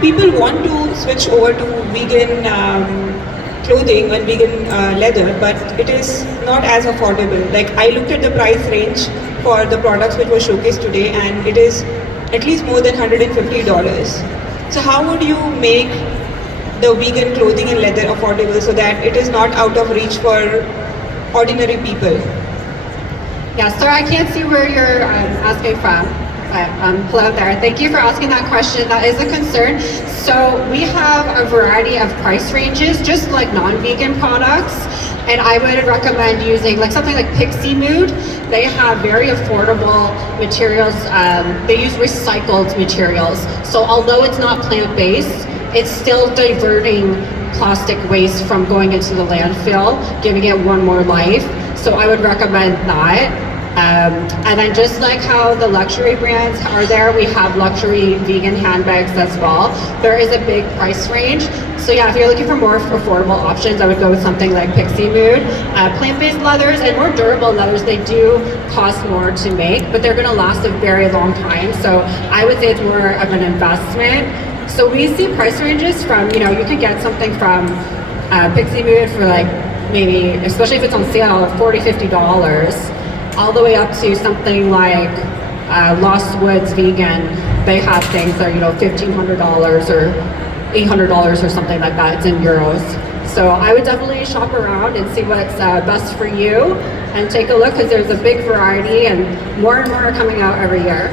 people want to switch over to vegan clothing and vegan leather, but it is not as affordable. Like I looked at the price range for the products which were showcased today, and it is at least more than $150. So how would you make the vegan clothing and leather affordable so that it is not out of reach for ordinary people? Yeah, sir, I can't see where you're asking from. But hello there. Thank you for asking that question. That is a concern. So we have a variety of price ranges, just like non-vegan products. And I would recommend using like something like Pixie Mood. They have very affordable materials. They use recycled materials. So although it's not plant-based, it's still diverting plastic waste from going into the landfill, giving it one more life. So I would recommend that. And then just like how the luxury brands are there, we have luxury vegan handbags as well. There is a big price range. So yeah, if you're looking for more affordable options, I would go with something like Pixie Mood. Plant-based leathers and more durable leathers, they do cost more to make, but they're gonna last a very long time. So I would say it's more of an investment. So we see price ranges from, you could get something from Pixie Mood for like maybe, especially if it's on sale, $40, $50. All the way up to something like Lost Woods Vegan. They have things that are, $1,500 or $800 or something like that. It's in euros. So I would definitely shop around and see what's best for you and take a look, because there's a big variety and more are coming out every year.